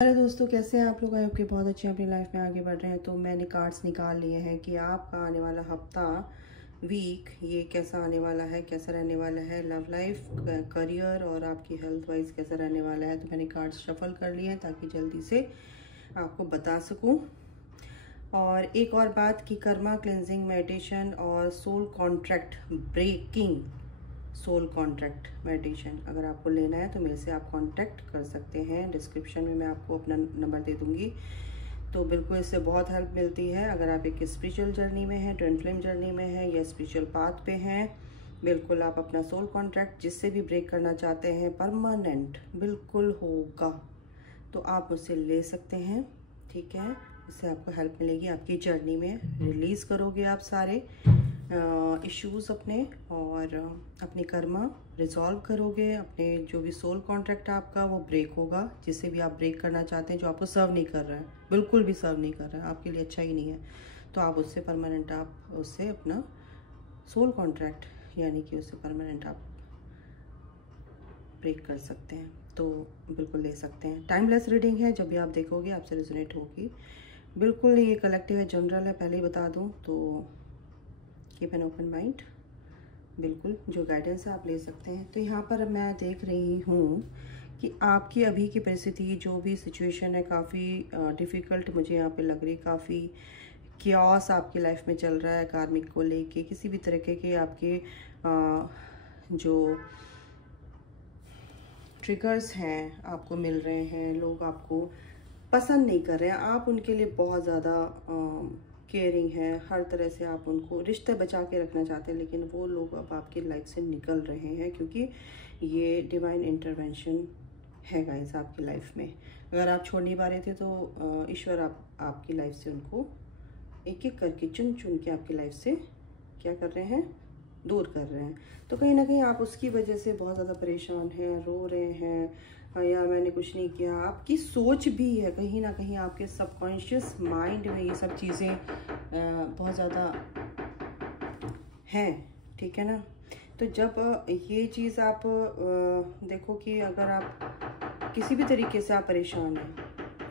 अरे दोस्तों, कैसे हैं आप लोग? आई होप कि बहुत अच्छे अपनी लाइफ में आगे बढ़ रहे हैं। तो मैंने कार्ड्स निकाल लिए हैं कि आपका आने वाला हफ्ता, वीक, ये कैसा आने वाला है, कैसा रहने वाला है, लव लाइफ, करियर और आपकी हेल्थ वाइज कैसा रहने वाला है। तो मैंने कार्ड्स शफल कर लिए हैं ताकि जल्दी से आपको बता सकूं। और एक और बात कि कर्मा क्लिनजिंग मेडिटेशन और soul contract breaking, soul contract meditation अगर आपको लेना है तो मेरे से आप कांटेक्ट कर सकते हैं। डिस्क्रिप्शन में मैं आपको अपना नंबर दे दूंगी। तो बिल्कुल इससे बहुत हेल्प मिलती है अगर आप एक स्पिरिचुअल जर्नी में हैं, ट्विन फ्लेम जर्नी में हैं या स्पिरिचुअल पाथ पे हैं। बिल्कुल आप अपना सोल कॉन्ट्रैक्ट जिससे भी ब्रेक करना चाहते हैं परमानेंट बिल्कुल होगा, तो आप मुझसे ले सकते हैं। ठीक है, इससे आपको हेल्प मिलेगी आपकी जर्नी में। रिलीज़ करोगे आप सारे इश्यूज़ अपने, और अपनी कर्मा रिजॉल्व करोगे। अपने जो भी सोल कॉन्ट्रैक्ट आपका वो ब्रेक होगा, जिससे भी आप ब्रेक करना चाहते हैं, जो आपको सर्व नहीं कर रहा है, बिल्कुल भी सर्व नहीं कर रहा है, आपके लिए अच्छा ही नहीं है, तो आप उससे परमानेंट, आप उससे अपना सोल कॉन्ट्रैक्ट यानी कि उससे परमानेंट आप ब्रेक कर सकते हैं। तो बिल्कुल ले सकते हैं। टाइमलेस रीडिंग है, जब भी आप देखोगे आपसे रेजोनेट होगी। बिल्कुल ये कलेक्टिव है, जनरल है, पहले ही बता दूँ। तो कीप एन ओपन माइंड, बिल्कुल जो गाइडेंस है आप ले सकते हैं। तो यहाँ पर मैं देख रही हूँ कि आपकी अभी की परिस्थिति, जो भी सिचुएशन है, काफ़ी डिफ़िकल्ट मुझे यहाँ पे लग रही। काफ़ी क्योस आपकी लाइफ में चल रहा है कार्मिक को लेके। किसी भी तरीके के आपके जो ट्रिगर्स हैं आपको मिल रहे हैं, लोग आपको पसंद नहीं कर रहे हैं, आप उनके लिए बहुत ज़्यादा केयरिंग है, हर तरह से आप उनको रिश्ते बचा के रखना चाहते हैं, लेकिन वो लोग अब आपकी लाइफ से निकल रहे हैं क्योंकि ये डिवाइन इंटरवेंशन है गाइस आपकी लाइफ में। अगर आप छोड़ नहीं पा रहे थे तो ईश्वर आपकी लाइफ से उनको एक एक करके चुन चुन के आपकी लाइफ से क्या कर रहे हैं, दूर कर रहे हैं। तो कहीं ना कहीं आप उसकी वजह से बहुत ज़्यादा परेशान हैं, रो रहे हैं, या मैंने कुछ नहीं किया। आपकी सोच भी है, कहीं ना कहीं आपके सबकॉन्शियस माइंड में ये सब चीज़ें बहुत ज़्यादा हैं। ठीक है ना? तो जब ये चीज़ आप देखो कि अगर आप किसी भी तरीके से आप परेशान हैं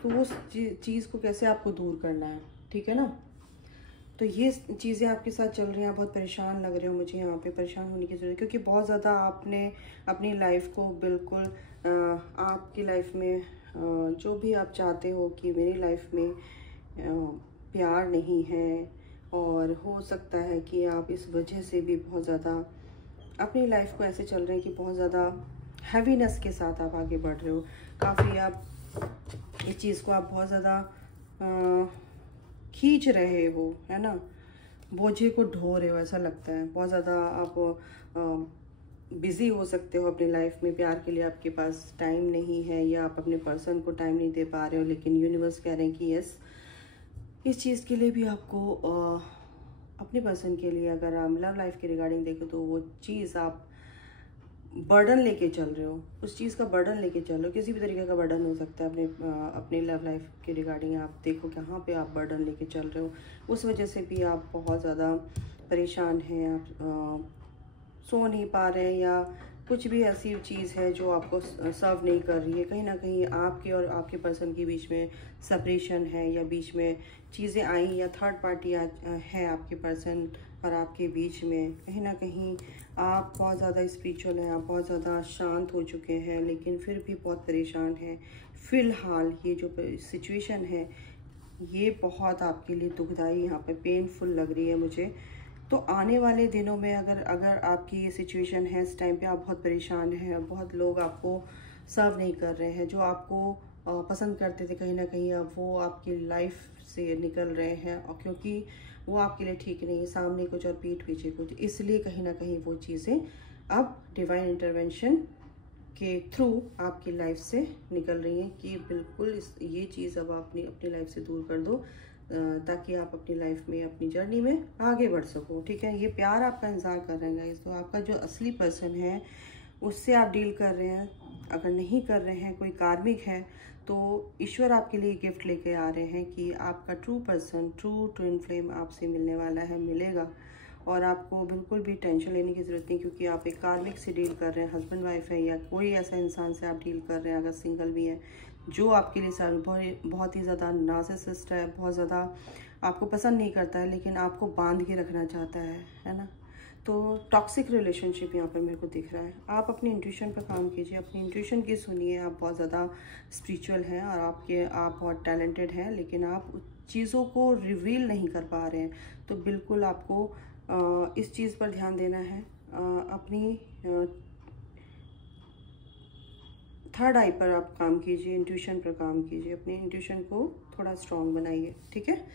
तो उस चीज़ को कैसे आपको दूर करना है। ठीक है ना? तो ये चीज़ें आपके साथ चल रही हैं, आप बहुत परेशान लग रहे हो। मुझे यहाँ पे परेशान होने की ज़रूरत है क्योंकि बहुत ज़्यादा आपने अपनी लाइफ को बिल्कुल आपकी लाइफ में जो भी आप चाहते हो कि मेरी लाइफ में प्यार नहीं है, और हो सकता है कि आप इस वजह से भी बहुत ज़्यादा अपनी लाइफ को ऐसे चल रहे हैं कि बहुत ज़्यादा हैवीनेस के साथ आप आगे बढ़ रहे हो। काफ़ी आप इस चीज़ को आप बहुत ज़्यादा खींच रहे हो, है ना, बोझे को ढो रहे हो, ऐसा लगता है। बहुत ज़्यादा आप बिज़ी हो सकते हो अपनी लाइफ में, प्यार के लिए आपके पास टाइम नहीं है, या आप अपने पर्सन को टाइम नहीं दे पा रहे हो, लेकिन यूनिवर्स कह रहे हैं कि यस, इस चीज़ के लिए भी आपको अपने पर्सन के लिए, अगर आप लव लाइफ के रिगार्डिंग देखें तो वो चीज़ आप बर्डन लेके चल रहे हो, उस चीज़ का बर्डन लेके चल रहे हो। किसी भी तरीके का बर्डन हो सकता है अपने लव लाइफ के रिगार्डिंग। आप देखो कहाँ पे आप बर्डन लेके चल रहे हो, उस वजह से भी आप बहुत ज़्यादा परेशान हैं। आप सो नहीं पा रहे हैं, या कुछ भी ऐसी चीज़ है जो आपको सर्व नहीं कर रही है। कहीं ना कहीं आपके और आपके पर्सन के बीच में सेपरेशन है, या बीच में चीज़ें आई, या थर्ड पार्टी है आपके पर्सन और आपके बीच में। कहीं ना कहीं आप बहुत ज़्यादा स्पिरिचुअल हैं, आप बहुत ज़्यादा शांत हो चुके हैं, लेकिन फिर भी बहुत परेशान हैं। फ़िलहाल ये जो सिचुएशन है ये बहुत आपके लिए दुखदाई, यहाँ पे पेनफुल लग रही है मुझे। तो आने वाले दिनों में अगर आपकी ये सिचुएशन है, इस टाइम पे आप बहुत परेशान हैं, बहुत लोग आपको सर्व नहीं कर रहे हैं, जो आपको पसंद करते थे, कहीं ना कहीं अब वो आपकी लाइफ से निकल रहे हैं, और क्योंकि वो आपके लिए ठीक नहीं है, सामने कुछ और पीठ पीछे कुछ, इसलिए कहीं ना कहीं वो चीज़ें अब डिवाइन इंटरवेंशन के थ्रू आपकी लाइफ से निकल रही हैं कि बिल्कुल ये चीज़ अब आप अपनी लाइफ से दूर कर दो, ताकि आप अपनी लाइफ में, अपनी जर्नी में आगे बढ़ सको। ठीक है? ये प्यार आपका इंतज़ार कर रहे हैं गाइस। तो आपका जो असली पर्सन है उससे आप डील कर रहे हैं, अगर नहीं कर रहे हैं, कोई कार्मिक है, तो ईश्वर आपके लिए गिफ्ट लेके आ रहे हैं कि आपका true person, true twin flame आपसे मिलने वाला है, मिलेगा। और आपको बिल्कुल भी टेंशन लेने की ज़रूरत नहीं, क्योंकि आप एक कार्मिक से डील कर रहे हैं, हस्बैंड वाइफ है, या कोई ऐसा इंसान से आप डील कर रहे हैं, अगर सिंगल भी हैं जो आपके लिए बहुत ही ज़्यादा नार्सिसिस्ट है, बहुत ज़्यादा आपको पसंद नहीं करता है, लेकिन आपको बांध के रखना चाहता है ना। तो टॉक्सिक रिलेशनशिप यहाँ पर मेरे को दिख रहा है। आप अपनी इंट्यूशन पर काम कीजिए, अपनी इंट्यूशन की सुनिए। आप बहुत ज़्यादा स्पिरिचुअल हैं और आप बहुत टैलेंटेड हैं, लेकिन आप चीज़ों को रिवील नहीं कर पा रहे हैं। तो बिल्कुल आपको इस चीज़ पर ध्यान देना है। अपनी थर्ड आई पर आप काम कीजिए, इंट्यूशन पर काम कीजिए, अपने इंट्यूशन को थोड़ा स्ट्रॉन्ग बनाइए, ठीक है।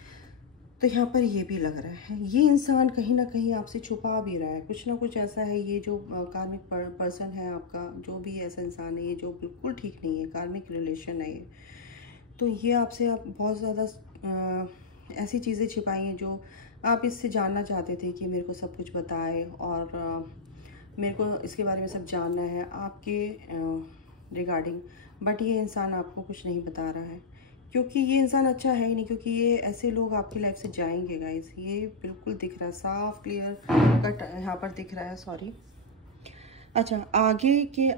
तो यहाँ पर ये भी लग रहा है, ये इंसान कहीं ना कहीं आपसे छुपा भी रहा है, कुछ ना कुछ ऐसा है। ये जो कार्मिक पर्सन है आपका, जो भी ऐसा इंसान है, ये जो बिल्कुल ठीक नहीं है, कार्मिक रिलेशन है ये। तो ये आपसे आप बहुत ज़्यादा ऐसी चीज़ें छिपाई हैं जो आप इससे जानना चाहते थे कि मेरे को सब कुछ बताए और मेरे को इसके बारे में सब जानना है आपके रिगार्डिंग। बट ये इंसान आपको कुछ नहीं बता रहा है, क्योंकि ये इंसान अच्छा है ही नहीं, क्योंकि ये ऐसे लोग आपकी लाइफ से जाएंगे गाइस। ये बिल्कुल दिख रहा है, साफ क्लियर कट यहाँ पर दिख रहा है, सॉरी। अच्छा, आगे के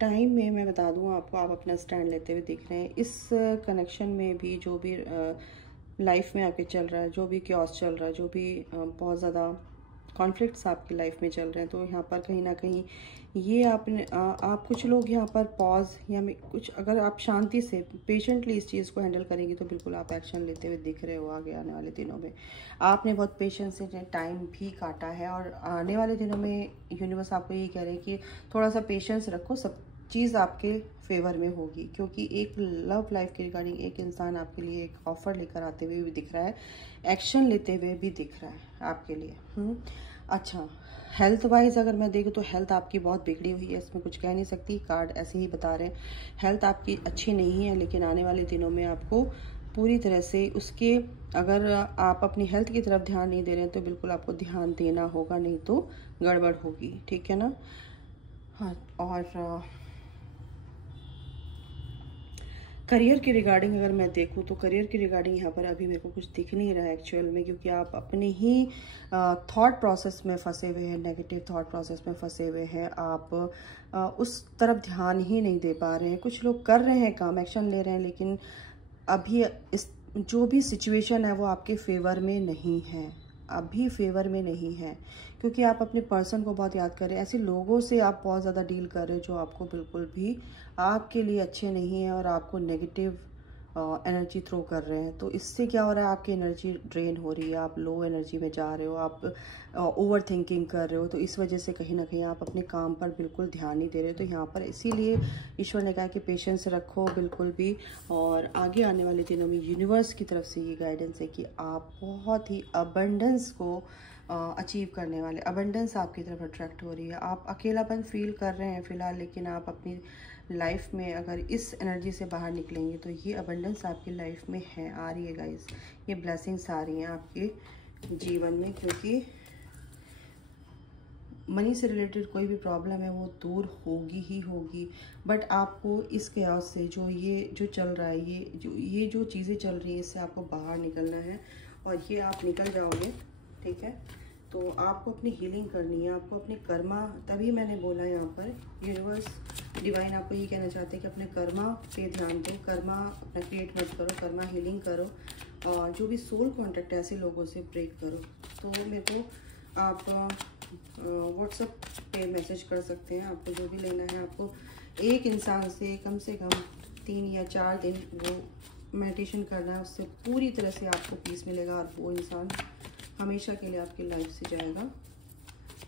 टाइम में मैं बता दूँ आपको, आप अपना स्टैंड लेते हुए दिख रहे हैं। इस कनेक्शन में भी जो भी लाइफ में आपके चल रहा है, जो भी क्योस चल रहा है, जो भी बहुत ज़्यादा कॉन्फ्लिक्ट्स आपकी लाइफ में चल रहे हैं, तो यहाँ पर कहीं ना कहीं ये आप कुछ लोग यहाँ पर पॉज या कुछ, अगर आप शांति से पेशेंटली इस चीज़ को हैंडल करेंगे तो बिल्कुल आप एक्शन लेते हुए दिख रहे हो। आगे आने वाले दिनों में आपने बहुत पेशेंस से टाइम भी काटा है, और आने वाले दिनों में यूनिवर्स आपको यही कह रहे हैं कि थोड़ा सा पेशेंस रखो, सब चीज़ आपके फेवर में होगी। क्योंकि एक लव लाइफ के रिगार्डिंग एक इंसान आपके लिए एक ऑफर लेकर आते हुए भी दिख रहा है, एक्शन लेते हुए भी दिख रहा है आपके लिए। अच्छा, हेल्थ वाइज अगर मैं देखूँ तो हेल्थ आपकी बहुत बिगड़ी हुई है, इसमें कुछ कह नहीं सकती, कार्ड ऐसे ही बता रहे हैं। हेल्थ आपकी अच्छी नहीं है, लेकिन आने वाले दिनों में आपको पूरी तरह से उसके, अगर आप अपनी हेल्थ की तरफ ध्यान नहीं दे रहे हैं तो बिल्कुल आपको ध्यान देना होगा, नहीं तो गड़बड़ होगी, ठीक है ना। हाँ, और करियर के रिगार्डिंग अगर मैं देखूँ तो करियर के रिगार्डिंग यहाँ पर अभी मेरे को कुछ दिख नहीं रहा है एक्चुअल में, क्योंकि आप अपने ही थॉट प्रोसेस में फंसे हुए हैं, नेगेटिव थॉट प्रोसेस में फंसे हुए हैं। आप उस तरफ ध्यान ही नहीं दे पा रहे हैं। कुछ लोग कर रहे हैं काम, एक्शन ले रहे हैं, लेकिन अभी इस जो भी सिचुएशन है वो आपके फेवर में नहीं है, अभी फेवर में नहीं है, क्योंकि आप अपने पर्सन को बहुत याद कर रहे हैं। ऐसे लोगों से आप बहुत ज़्यादा डील कर रहे हो जो आपको बिल्कुल भी आपके लिए अच्छे नहीं हैं और आपको नेगेटिव एनर्जी थ्रो कर रहे हैं। तो इससे क्या हो रहा है, आपकी एनर्जी ड्रेन हो रही है, आप लो एनर्जी में जा रहे हो, आप ओवर थिंकिंग कर रहे हो। तो इस वजह से कहीं ना कहीं आप अपने काम पर बिल्कुल ध्यान नहीं दे रहे हो। तो यहाँ पर इसीलिए ईश्वर ने कहा कि पेशेंस रखो बिल्कुल भी, और आगे आने वाले दिनों में यूनिवर्स की तरफ से ये गाइडेंस है कि आप बहुत ही अबंडेंस को अचीव करने वाले, अबंडेंस आपकी तरफ अट्रैक्ट हो रही है। आप अकेलापन फील कर रहे हैं फ़िलहाल, लेकिन आप अपनी लाइफ में अगर इस एनर्जी से बाहर निकलेंगे तो ये अबंडेंस आपकी लाइफ में है, आ रही है गाइस। ये ब्लेसिंग्स आ रही हैं आपके जीवन में, क्योंकि मनी से रिलेटेड कोई भी प्रॉब्लम है वो दूर होगी ही होगी। बट आपको इस chaos से जो चल रहा है, ये जो चीज़ें चल रही हैं, इससे आपको बाहर निकलना है, और ये आप निकल जाओगे, ठीक है। तो आपको अपनी हीलिंग करनी है, आपको अपने कर्मा, तभी मैंने बोला यहाँ पर यूनिवर्स डिवाइन आपको ये कहना चाहते हैं कि अपने कर्मा पे ध्यान दो, कर्मा अपना क्रिएट मत करो, कर्मा हीलिंग करो, और जो भी सोल कॉन्टेक्ट है ऐसे लोगों से ब्रेक करो। तो मेरे को आप व्हाट्सएप पे मैसेज कर सकते हैं, आपको जो भी लेना है। आपको एक इंसान से कम 3 या 4 दिन वो मेडिटेशन करना है, उससे पूरी तरह से आपको पीस मिलेगा, और वो इंसान हमेशा के लिए आपकी लाइफ से जाएगा,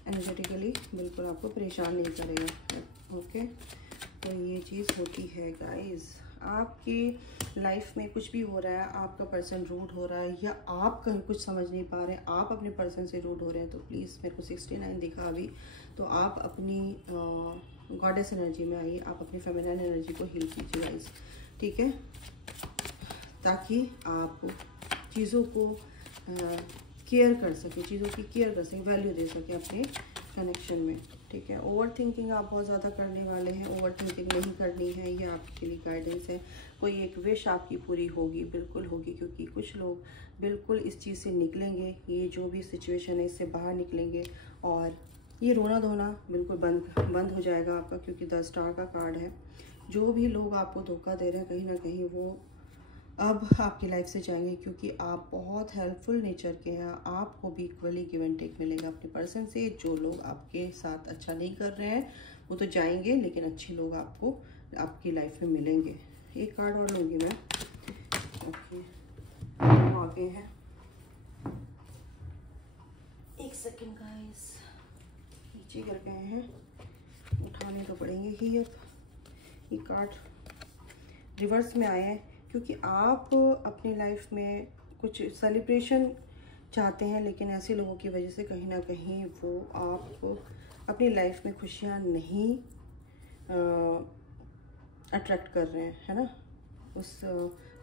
एनर्जेटिकली बिल्कुल आपको परेशान नहीं करेगा, ओके। तो ये चीज़ होती है गाइस। आपकी लाइफ में कुछ भी हो रहा है, आपका पर्सन रूड हो रहा है, या आप कहीं कुछ समझ नहीं पा रहे हैं, आप अपने पर्सन से रूड हो रहे हैं, तो प्लीज़ मेरे को 69 दिखा अभी, तो आप अपनी गॉडेस एनर्जी में आइए, आप अपनी फेमिनिन एनर्जी को हील कीजिए गाइस, ठीक है, ताकि आप चीज़ों को केयर कर सके, चीज़ों की केयर कर सके, वैल्यू दे सके अपने कनेक्शन में, ठीक है। ओवर थिंकिंग आप बहुत ज़्यादा करने वाले हैं, ओवर थिंकिंग नहीं करनी है, ये आपके लिए गाइडेंस है। कोई एक विश आपकी पूरी होगी, बिल्कुल होगी, क्योंकि कुछ लोग बिल्कुल इस चीज़ से निकलेंगे, ये जो भी सिचुएशन है इससे बाहर निकलेंगे, और ये रोना धोना बिल्कुल बंद हो जाएगा आपका, क्योंकि 10 स्टार का कार्ड है। जो भी लोग आपको धोखा दे रहे हैं कहीं ना कहीं वो अब आपकी लाइफ से जाएंगे, क्योंकि आप बहुत हेल्पफुल नेचर के हैं। आपको भी इक्वली गिव एंड टेक मिलेगा अपने पर्सन से। जो लोग आपके साथ अच्छा नहीं कर रहे हैं वो तो जाएंगे, लेकिन अच्छे लोग आपको आपकी लाइफ में मिलेंगे। एक कार्ड और लूँगी मैं। ओके, आगे है, एक सेकेंड गाइस, नीचे गिर गए हैं, उठाने तो पड़ेंगे ही। अब ये कार्ड रिवर्स में आए हैं क्योंकि आप अपनी लाइफ में कुछ सेलिब्रेशन चाहते हैं, लेकिन ऐसे लोगों की वजह से कहीं ना कहीं वो आपको अपनी लाइफ में खुशियाँ नहीं अट्रैक्ट कर रहे हैं, है ना। उस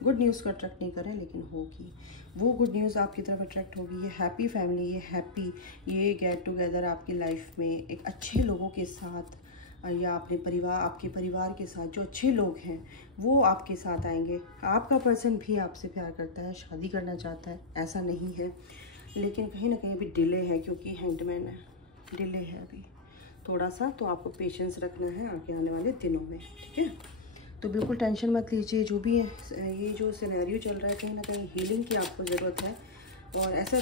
गुड न्यूज़ को अट्रैक्ट नहीं कर रहे हैं, लेकिन होगी वो गुड न्यूज़ आपकी तरफ अट्रैक्ट होगी। ये हैप्पी फैमिली, ये हैप्पी, ये गेट टुगेदर आपकी लाइफ में एक अच्छे लोगों के साथ या अपने परिवार, आपके परिवार के साथ जो अच्छे लोग हैं वो आपके साथ आएंगे। आपका पर्सन भी आपसे प्यार करता है, शादी करना चाहता है, ऐसा नहीं है, लेकिन कहीं ना कहीं अभी डिले है, क्योंकि हैंडमैन है, डिले है अभी थोड़ा सा। तो आपको पेशेंस रखना है आगे आने वाले दिनों में, ठीक है। तो बिल्कुल टेंशन मत लीजिए, जो भी है ये जो सिनेरियो चल रहा है कहीं ना कहीं हीलिंग की आपको ज़रूरत है। और ऐसा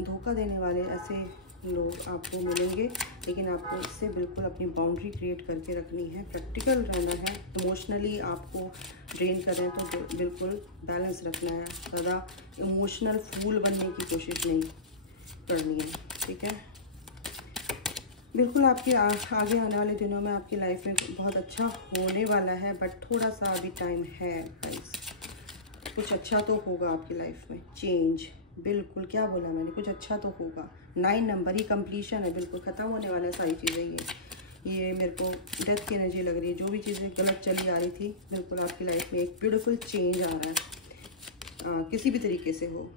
धोखा देने वाले ऐसे लोग आपको मिलेंगे, लेकिन आपको इससे बिल्कुल अपनी बाउंड्री क्रिएट करके रखनी है, प्रैक्टिकल रहना है। इमोशनली आपको ड्रेन कर रहे हैं तो बिल्कुल बैलेंस रखना है, ज़्यादा इमोशनल फूल बनने की कोशिश नहीं करनी है, ठीक है। बिल्कुल आपके आगे आने वाले दिनों में आपकी लाइफ में बहुत अच्छा होने वाला है, बट थोड़ा सा अभी टाइम है गाइस। कुछ अच्छा तो होगा आपकी लाइफ में, चेंज, बिल्कुल क्या बोला मैंने, कुछ अच्छा तो होगा। 9 नंबर ही कंप्लीशन है, बिल्कुल ख़त्म होने वाला है सारी चीज़ें। ये मेरे को डेथ की एनर्जी लग रही है। जो भी चीज़ें गलत चली आ रही थी, बिल्कुल आपकी लाइफ में एक ब्यूटीफुल चेंज आ रहा है, किसी भी तरीके से हो।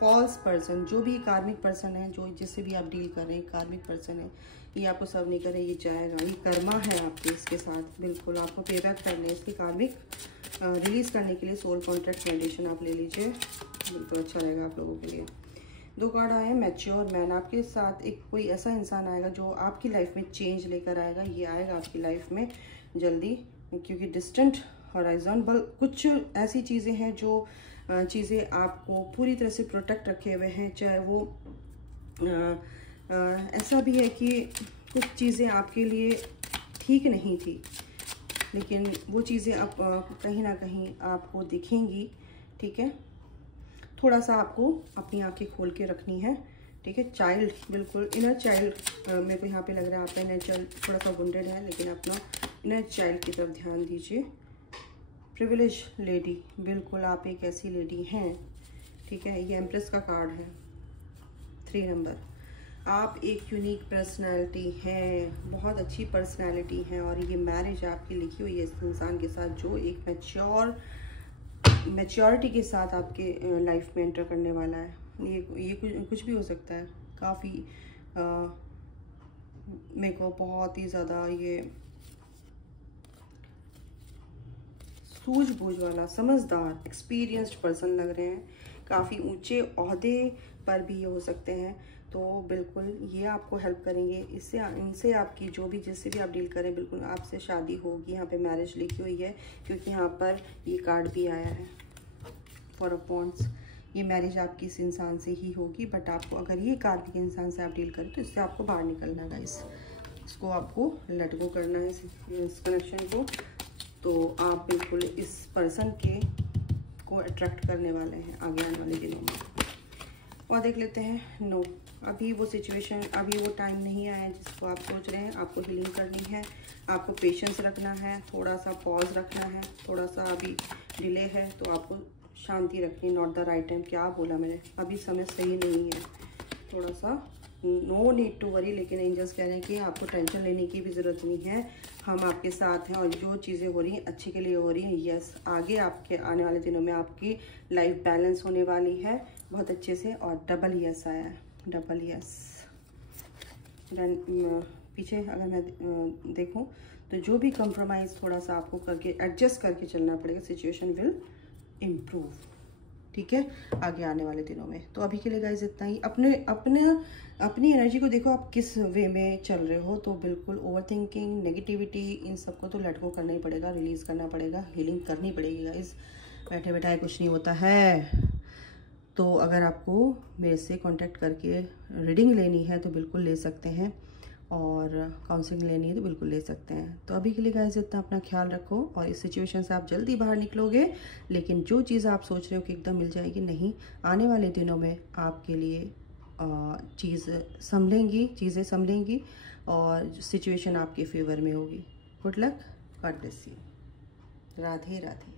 फॉल्स पर्सन, जो भी कार्मिक पर्सन है, जो जिससे भी आप डील कर रहे हैं, कार्मिक पर्सन है, ये आपको सर्व नहीं करे, ये जाएगा, ये कर्मा है आपके इसके साथ। बिल्कुल आपको पे बैक करने, इसकी कार्मिक रिलीज़ करने के लिए सोल कॉन्ट्रैक्ट मेडिटेशन आप ले लीजिए, बिल्कुल अच्छा रहेगा आप लोगों के लिए। 2 कार्ड आए हैं, मैच्योर मैन। आपके साथ एक कोई ऐसा इंसान आएगा जो आपकी लाइफ में चेंज लेकर आएगा। ये आएगा आपकी लाइफ में जल्दी, क्योंकि डिस्टेंट हॉराइजन बल कुछ ऐसी चीज़ें हैं जो चीज़ें आपको पूरी तरह से प्रोटेक्ट रखे हुए हैं। चाहे वो ऐसा भी है कि कुछ चीज़ें आपके लिए ठीक नहीं थी, लेकिन वो चीज़ें अब कहीं ना कहीं आपको दिखेंगी, ठीक है। थोड़ा सा आपको अपनी आंखें खोल के रखनी है, ठीक है। चाइल्ड, बिल्कुल इनर चाइल्ड मेरे को यहाँ पे लग रहा है। आपका इनर चाइल्ड थोड़ा सा वुंडेड है, लेकिन अपना इनर चाइल्ड की तरफ ध्यान दीजिए। प्रिविलेज लेडी, बिल्कुल आप एक ऐसी लेडी हैं, ठीक है। ये एम्प्रेस का कार्ड है, 3 नंबर। आप एक यूनिक पर्सनैलिटी हैं, बहुत अच्छी पर्सनैलिटी है, और ये मैरिज आपकी लिखी हुई है इस इंसान के साथ जो एक मैच्योरिटी के साथ आपके लाइफ में एंटर करने वाला है। ये कुछ भी हो सकता है। काफ़ी मेरे को बहुत ही ज़्यादा ये सूझबूझ वाला, समझदार, एक्सपीरियंस्ड पर्सन लग रहे हैं। काफ़ी ऊंचे ओहदे पर भी ये हो सकते हैं, तो बिल्कुल ये आपको हेल्प करेंगे। इनसे आपकी जो भी जिससे भी आप डील करें, बिल्कुल आपसे शादी होगी। यहाँ पे मैरिज लिखी हुई है, क्योंकि यहाँ पर ये कार्ड भी आया है, 4 ऑफ वांड्स। ये मैरिज आपकी इस इंसान से ही होगी, बट आपको अगर ये कार्ड के इंसान से आप डील करें तो इससे आपको बाहर निकलना है गाइस। इसको आपको लेट गो करना है, इस कनेक्शन को। तो आप बिल्कुल इस पर्सन को अट्रैक्ट करने वाले हैं आगे आने वाले दिनों में। और देख लेते हैं, नो, अभी वो सिचुएशन, अभी वो टाइम नहीं आया है जिसको आप सोच रहे हैं। आपको हीलिंग करनी है, आपको पेशेंस रखना है, थोड़ा सा पॉज रखना है, थोड़ा सा अभी डिले है, तो आपको शांति रखनी। नॉट द राइट टाइम, क्या बोला मैंने, अभी समय सही नहीं है, थोड़ा सा नो नीड टू वरी। लेकिन एंजल्स कह रहे हैं कि आपको टेंशन लेने की भी ज़रूरत नहीं है, हम आपके साथ हैं, और जो चीज़ें हो रही हैं अच्छे के लिए हो रही हैं। यस, आगे आपके आने वाले दिनों में आपकी लाइफ बैलेंस होने वाली है बहुत अच्छे से। और डबल यस आया है, डबल यस। पीछे अगर मैं देखूं तो जो भी कंप्रोमाइज़ थोड़ा सा आपको करके एडजस्ट करके चलना पड़ेगा, सिचुएशन विल इम्प्रूव, ठीक है, आगे आने वाले दिनों में। तो अभी के लिए गाइस इतना ही। अपनी एनर्जी को देखो आप किस वे में चल रहे हो। तो बिल्कुल ओवर थिंकिंग, नेगेटिविटी, इन सबको तो लेट गो करना ही पड़ेगा, रिलीज़ करना पड़ेगा, हीलिंग करनी पड़ेगी गाइस। बैठे बैठाए कुछ नहीं होता है। तो अगर आपको मेरे से कांटेक्ट करके रीडिंग लेनी है तो बिल्कुल ले सकते हैं, और काउंसलिंग लेनी है तो बिल्कुल ले सकते हैं। तो अभी के लिए गाइस इतना, अपना ख्याल रखो और इस सिचुएशन से आप जल्दी बाहर निकलोगे। लेकिन जो चीज़ आप सोच रहे हो कि एकदम मिल जाएगी, नहीं, आने वाले दिनों में आपके लिए चीज़ें संभलेंगी और सिचुएशन आपके फेवर में होगी। Good luck, God bless you. Radhe Radhe.